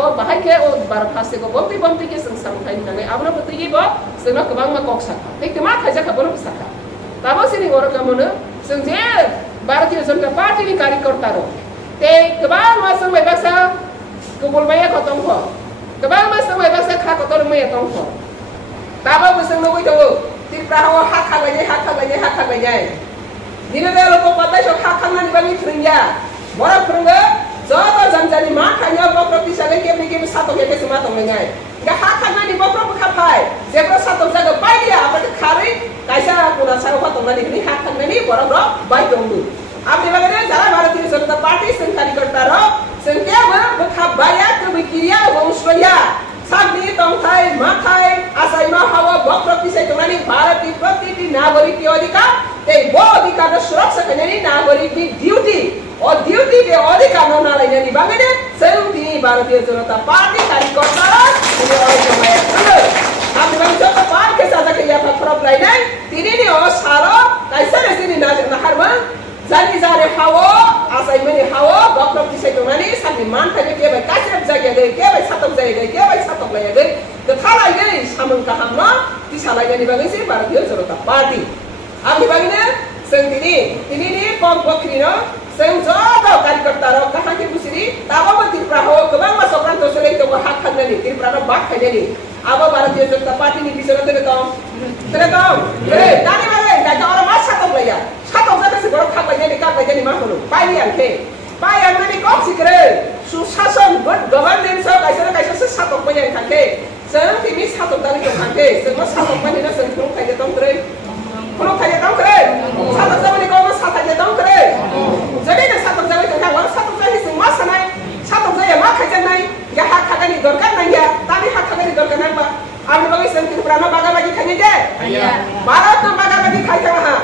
o bahai ke o bar phase ko bomti ke sing sam khai nangai abna putigi bo singna kabang ma kok sakha te kema khaja ka bono sakha tabo sini ora kamono sing je Bharatiya Janata Party ni कार्यकर्ता ro te kabang ma sang mai baksa kubul maya khotong kho kabang ma sang mai baksa kha kotor maya tong kho tabo busang no ko Tripura ho hak lagi Dina de lo ko patai so hak na ni bagi fringa mora fringa joto janjani ma khanya bokro pisale ke sato ke sema tong lengai ga hak na ni bokro ka phai jebro sato jaga pai dia apa khari kaisa kuna sa ko tong ni hak na ni boro bai tong du apni bagane jara Bharatiya Janata Party sing कार्यकर्ता ro sing ke ba kha baya ke bikiriya wangshwariya Sagni tongthai mathai asai ma hawa bokro pisai tongani Bharati protiti नागरिक के अधिकार ते वो अधिकार सुरक्षा करने की नागरिक की ड्यूटी और ड्यूटी के अधिकार न नाले नहीं बांगने संयुक्ति भारतीय जनता पार्टी कार्यकर्ता ini orang yang benar आप लोग जो पार्टी के साथ के यहाँ पर प्रॉब्लम है तीन ने और सारा कैसे ऐसे नहीं नहर में जाने हावो asai meni hawo bokro pisai tongani sami man thai ke bai kasep jage ge ke bai satok jage ge ke bai satok lai ge ke thalai ge samung ka hamma ti salai ni bagai si Bharatiya Janata Party abi bagine seng ini ni kom bokrino seng jodo कार्यकर्ता ro kaha ke busiri tabo ma Tripura ho kabang ma sokran to selai to hak khanne ni Tripura no bak khaine ni abo Bharatiya Janata Party ni bisara tere tom tani bagai da ora ma satok lai ya satok jage se boro khak bai ni ka bai ni ma hono pai ni an ke pai an ni kok sikre susason good governance so kaisa se satok bai ni khake seng tini satok dali to khake seng ma satok bai ni na seng khong khai tom tere khong khai tom tere satok jame ni ko ma satok khai tom tere jadi na satok jame to khang wa satok jai seng ma sanai satok jai ma khai jan nai ya hak khagani dorkar nai ya tani hak khagani dorkar nai ba ami bagi seng Tripura ma baga bagi khanye je Bharat ma baga bagi khai ta ha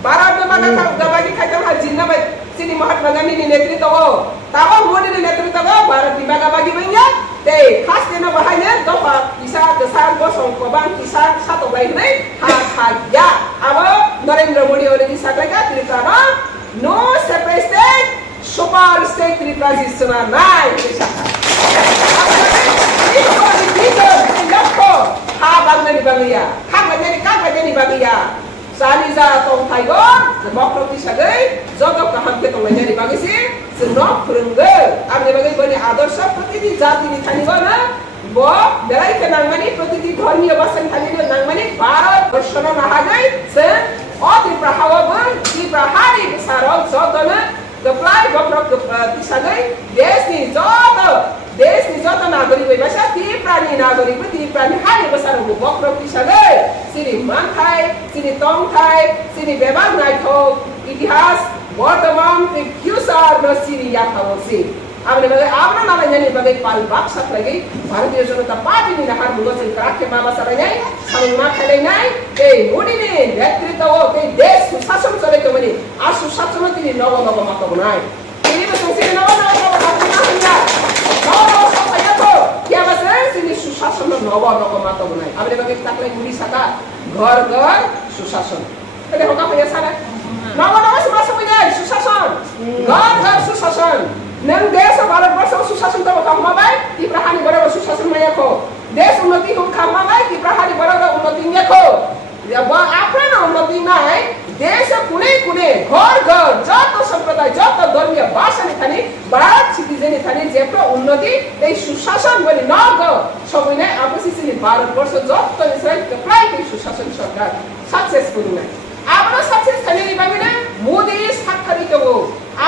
Bharat ma baga bagi khai ta ha jinna bai sini Mahatma Gandhi ni नेतृत्व हो तावा Modi ni नेतृत्व हो Bharat di baga bagi banya te khas dena bahaya dopa bisa kesan kosong kobang kisan satu baik ni ha ya abo Narendra Modi oleh disaglaga Tripura no separate state super state Tripura jisna nai kisah ha bangna di bangia kang ni bangia Saliza tong Taiwan demokrasi sagai jodoh kaham ke tong jadi bagi si senok perengge amne bagi bani adarsa protiti jati ni thani bana bo berai ke nang mani protiti dharmiya basan thani ni nang mani Bharat barshana nahagai se Tripura hawa ban Tripura hari besaro jodona apply goprok sagai देश ni jodoh nagorik bai basa Tripura ni nagorik Tripura ni hari besaro goprok sagai sini manthai sini tongthai sini bebang naitho इतिहास वर्तमान के क्यूसार न sini ya khawsi amne bagai amna nala nyani bagai pal baksa lagi Bharatiya Janata Party ni nahar bulo sing krak ke mama sarai saling ma khalai nai modi ni netritwa te desh sushashan chale to mani a sushashan tini nawa ma to nai ini betul sini nawa apna hanya nawa saya to kya basa sini sushashan nawa ma to nai amne bagai taklai mudi saka घर सुशासन कले होगा भैया सारा नावा समाज में जाए सुशासन घर सुशासन नंग देश भारत वर्ष सुशासन तो काम बाय Tripura हानि बराबर सुशासन में को देश उन्नति को काम बाय Tripura हानि बराबर उन्नति में को या बा आपन उन्नति नाही देश कुने घर जत संप्रदाय जत धर्मीय भाषा नि थानी भारत सिटिजन थानी जेप्रो उन्नति ए सुशासन बनि नग सबैले आपसिसि भारत वर्ष जत इसराइल प्राय सुशासन सरकार सक्सेसफुल नै आफ्नो सक्सेस खाने बागेना मोदी साखरी के वो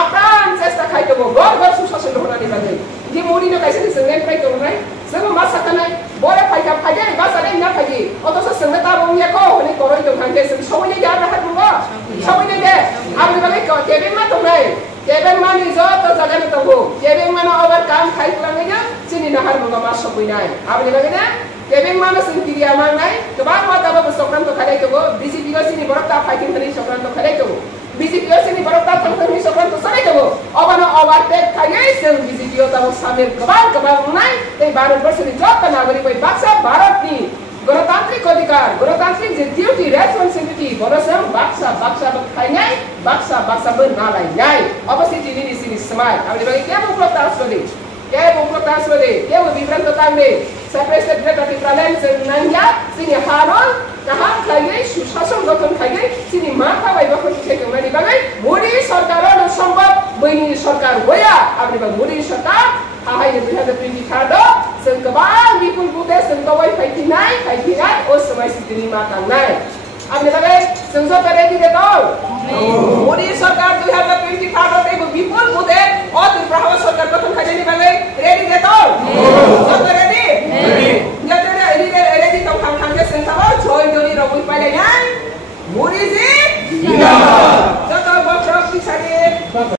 आप्राण चेष्टा खाइ के वो घर सुशासन होना नि बागे जे मोदी न कैसे संगे प्राय तो नै सब मसा कनै बोरे फाइका फाइजे बस अरे न फाइजे अतस संगता बंगिया को हने कोरै तो खान्थे सबैले जा रहा बुगा सबैले दे आबे बागे केबेङ मा तो नै केबेङ मा नि ज त जगा न तो हो केबेङ मा न ओभर काम खाइ लागे न सिनि नहर बुगा मा सबै नै आबे बागे न केबेङ मा न सिनकिरिया मा नै कबा मा तब सक्रान्त खाले तो बीजेपी को सिनि बरता फाइटिङ पनि सक्रान्त खाले तो बीजेपी को सिनि बरता पनि सक्रान्त सबै तो अब न ओभरटेक खाइ सेल बीजेपी को तब सामेल कबा नै ते भारत वर्ष नि जत नागरिक बै बाक्सा भारत नि गणतान्त्रिक अधिकार गणतान्त्रिक जे ड्यूटी रेस्पोन्सिबिलिटी बरसम बाक्सा खाइनै बाक्सा बन नालाई नै अवश्य दिनी सिनि समाज हामीले बागे के उपलब्ध आछले kayak protes wede, kayak vibrant tentang deh. Separate dari problem senangnya sini harus kaham kaya susah gotong kaya sini mata baik bapak kita kembali bagai Modi सरकार और संभव बनी सरकार होया अपने बाग Modi सरकार हाई ने 2023 दो संकबाल विपुल बुद्धे संकवाई फाइटिनाई और समय सिद्धि मातांगनाई अपने बागे संसद पर रेडी देता Modi सरकार 2023 दो देखो विपुल बुद्धे और त्रिपुरा सरकार को तुम खाने नहीं बागे रेडी देता